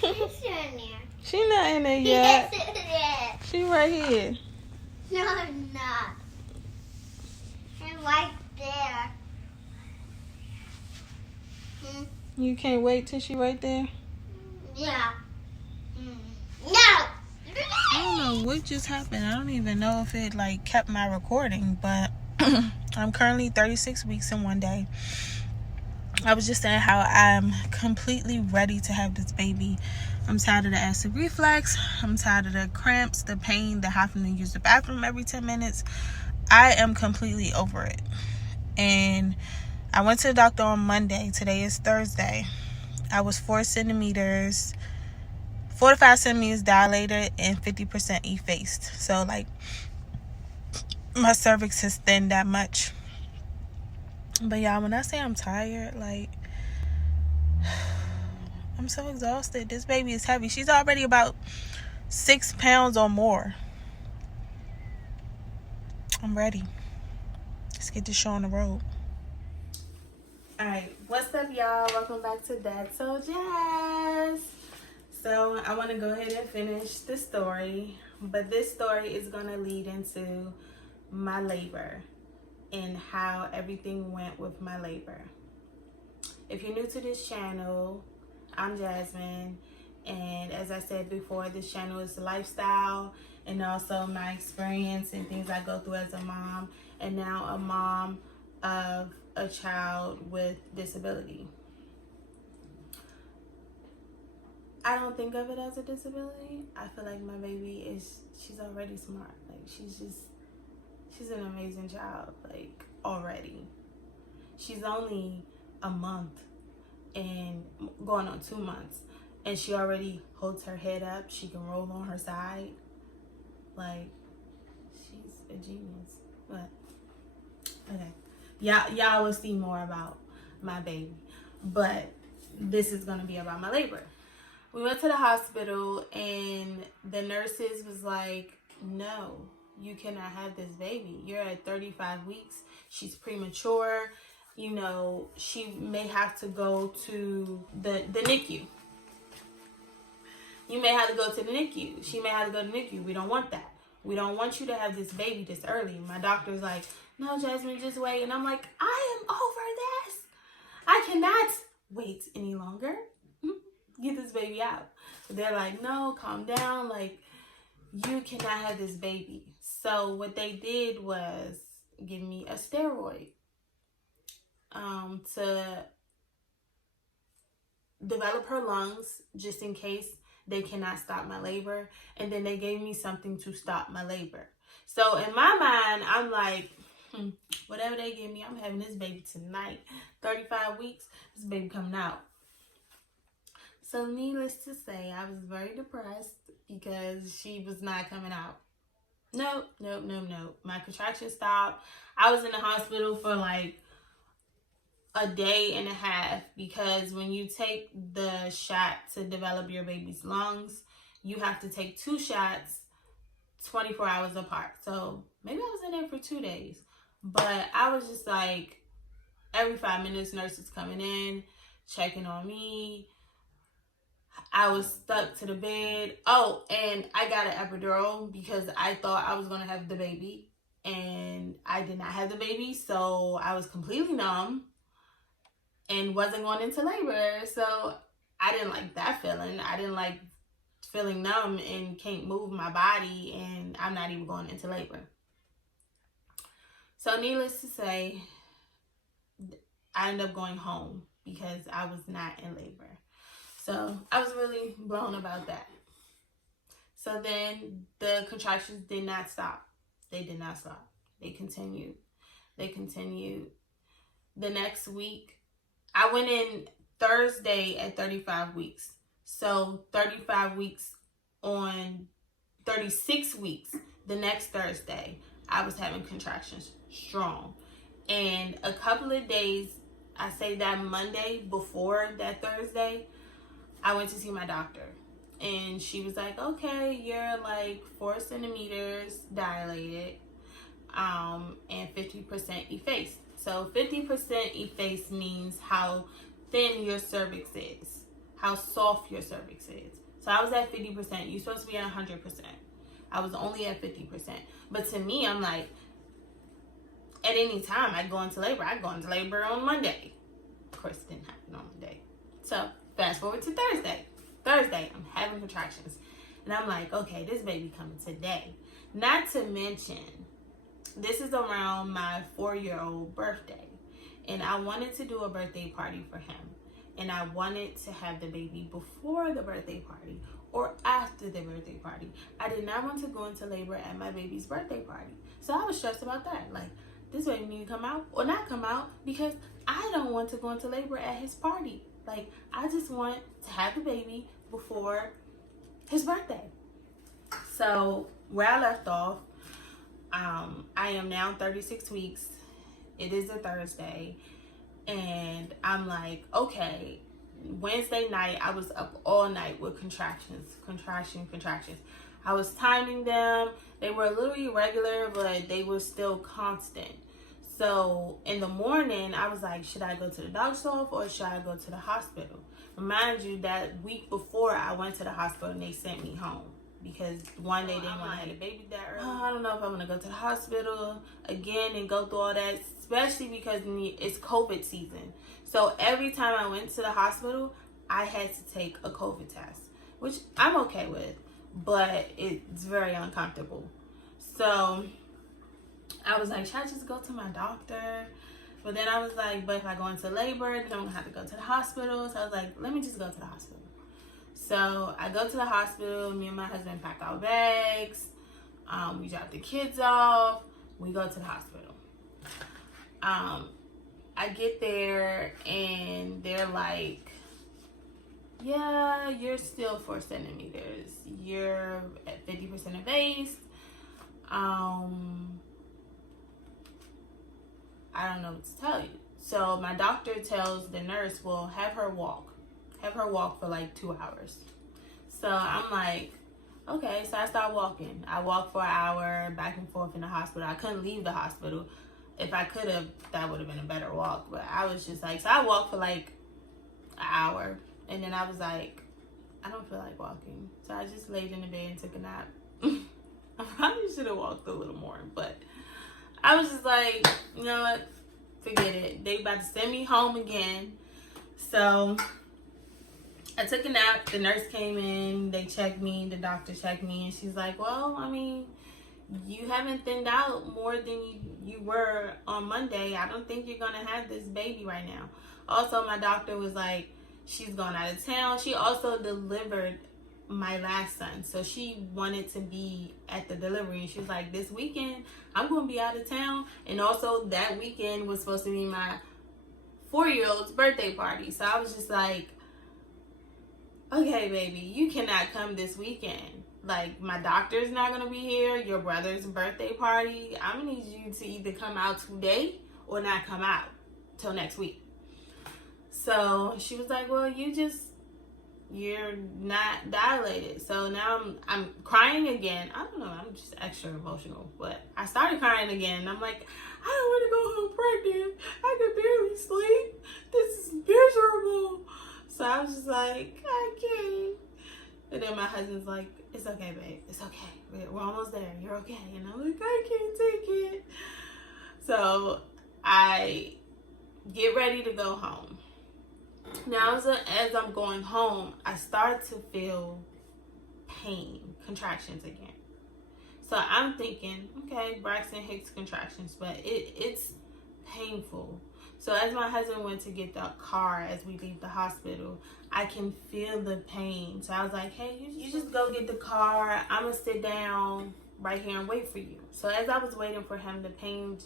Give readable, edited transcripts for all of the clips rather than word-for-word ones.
She's in there. She not in there yet. Yes, it is. She right here. No, I'm not. I'm right there. You can't wait till she right there? Yeah. No. I don't know what just happened. I don't even know if it like kept my recording, but I'm currently 36 weeks in 1 day. I was just saying how I'm completely ready to have this baby. I'm tired of the acid reflux. I'm tired of the cramps, the pain, the having to use the bathroom every 10 minutes. I am completely over it. And I went to the doctor on Monday. Today is Thursday. I was 4 to 5 centimeters dilated and 50% effaced. So like my cervix has thinned that much. But y'all, when I say I'm tired, like I'm so exhausted. This baby is heavy. She's already about 6 pounds or more. I'm ready. Let's get this show on the road. Alright, what's up y'all? Welcome back to That's So Jazz. So I want to go ahead and finish the story, but this story is going to lead into my labor and how everything went with my labor. If you're new to this channel, I'm Jasmine, and as I said before, this channel is a lifestyle and also my experience and things I go through as a mom, and now a mom of a child with disability. I don't think of it as a disability. I feel like my baby she's already smart. Like she's an amazing child, like already. She's only a month and going on 2 months, and she already holds her head up. She can roll on her side. Like, she's a genius. But okay, y'all will see more about my baby, but this is gonna be about my labor. We went to the hospital and the nurses was like, no, you cannot have this baby. You're at 35 weeks. She's premature. You know, she may have to go to the NICU. You may have to go to the NICU. She may have to go to the NICU. We don't want that. We don't want you to have this baby this early. My doctor's like, no, Jasmine, just wait. And I'm like, I am over this. I cannot wait any longer. Get this baby out. They're like, no, calm down. Like, you cannot have this baby. So what they did was give me a steroid to develop her lungs just in case they cannot stop my labor. And then they gave me something to stop my labor. So in my mind, I'm like, whatever they give me, I'm having this baby tonight. 35 weeks, this baby coming out. So needless to say, I was very depressed because she was not coming out. No. My contraction stopped. I was in the hospital for like a day and a half because when you take the shot to develop your baby's lungs, you have to take 2 shots 24 hours apart. So maybe I was in there for 2 days. But I was just like, every 5 minutes, nurses coming in, checking on me. I was stuck to the bed. Oh, and I got an epidural because I thought I was going to have the baby. And I did not have the baby. So I was completely numb and wasn't going into labor. So I didn't like that feeling. I didn't like feeling numb and can't move my body. And I'm not even going into labor. So needless to say, I ended up going home because I was not in labor. So I was really blown about that. So then the contractions did not stop. They did not stop. They continued. The next week, I went in Thursday at 35 weeks. So 35 weeks on 36 weeks, the next Thursday, I was having contractions strong. And a couple of days, I say that Monday before that Thursday, I went to see my doctor, and she was like, okay, you're like 4 centimeters dilated, and 50% effaced. So 50% effaced means how thin your cervix is, how soft your cervix is. So I was at 50%. You're supposed to be at 100%. I was only at 50%. But to me, I'm like, at any time I go into labor, I go into labor on Monday. Of course, it didn't happen on Monday. So fast forward to Thursday. Thursday, I'm having contractions. And I'm like, okay, this baby coming today. Not to mention, this is around my 4-year-old birthday. And I wanted to do a birthday party for him. And I wanted to have the baby before the birthday party or after the birthday party. I did not want to go into labor at my baby's birthday party. So I was stressed about that. Like, this baby need to come out or not come out because I don't want to go into labor at his party. Like, I just want to have the baby before his birthday. So where I left off, I am now 36 weeks. It is a Thursday. And I'm like, okay, Wednesday night, I was up all night with contractions. I was timing them. They were a little irregular, but they were still constant. So in the morning, I was like, should I go to the doctor's office or should I go to the hospital? Remind you that week before I went to the hospital and they sent me home because one day they didn't want to have a baby that early. I don't know if I'm going to go to the hospital again and go through all that, especially because it's COVID season. So every time I went to the hospital, I had to take a COVID test, which I'm okay with, but it's very uncomfortable. So I was like, should I just go to my doctor? But then I was like, but if I go into labor, then I'm going to have to go to the hospital. So I was like, let me just go to the hospital. So I go to the hospital. Me and my husband pack our bags. We drop the kids off. We go to the hospital. I get there and they're like, yeah, you're still 4 centimeters. You're at 50% of base. I don't know what to tell you. So my doctor tells the nurse, well, have her walk for like 2 hours. So I'm like, okay. So I start walking. I walked for an hour back and forth in the hospital. I couldn't leave the hospital. If I could have, that would have been a better walk. But I was just like, so I walked for like an hour. And then I was like, I don't feel like walking. So I just laid in the bed and took a nap. I probably should have walked a little more. But I was just like, you know what? Forget it. They about to send me home again. So I took a nap. The nurse came in. They checked me. The doctor checked me. And she's like, well, I mean, you haven't thinned out more than you were on Monday. I don't think you're going to have this baby right now. Also, my doctor was like, she's going out of town. She also delivered my last son. So she wanted to be at the delivery. And she was like, this weekend, I'm going to be out of town. And also that weekend was supposed to be my 4-year-old's birthday party. So I was just like, okay, baby, you cannot come this weekend. Like, my doctor's not going to be here. Your brother's birthday party. I'm going to need you to either come out today or not come out till next week. So she was like, well, you're not dilated. So now I'm crying again. I don't know. I'm just extra emotional. But I started crying again. And I'm like, I don't want to go home pregnant. I can barely sleep. This is miserable. So I was just like, I can't. And then my husband's like, it's okay, babe. It's okay. We're almost there. You're okay. And I'm like, I can't take it. So I get ready to go home. Now, as I'm going home, I start to feel pain, contractions again. So I'm thinking, okay, Braxton Hicks contractions, but it's painful. So as my husband went to get the car as we leave the hospital, I can feel the pain. So I was like, hey, you just go get the car. I'm going to sit down right here and wait for you. So as I was waiting for him, the pain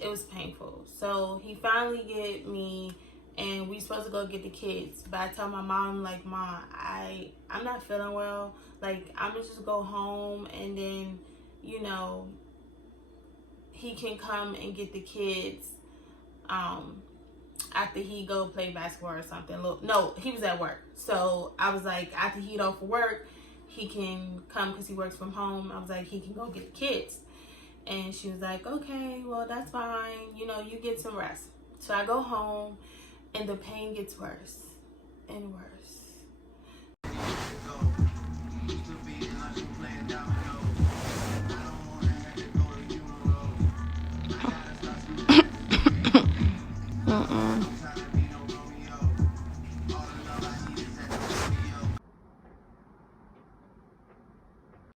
it was painful. So he finally get me, and we supposed to go get the kids. But I tell my mom, like, Mom, I'm not feeling well. Like, I'm going to just go home, and then, you know, he can come and get the kids after he go play basketball or something. No, he was at work. So I was like, after he'd off for work, he can come because he works from home. I was like, he can go get the kids. And she was like, okay, well, that's fine. You know, you get some rest. So I go home, and the pain gets worse and worse.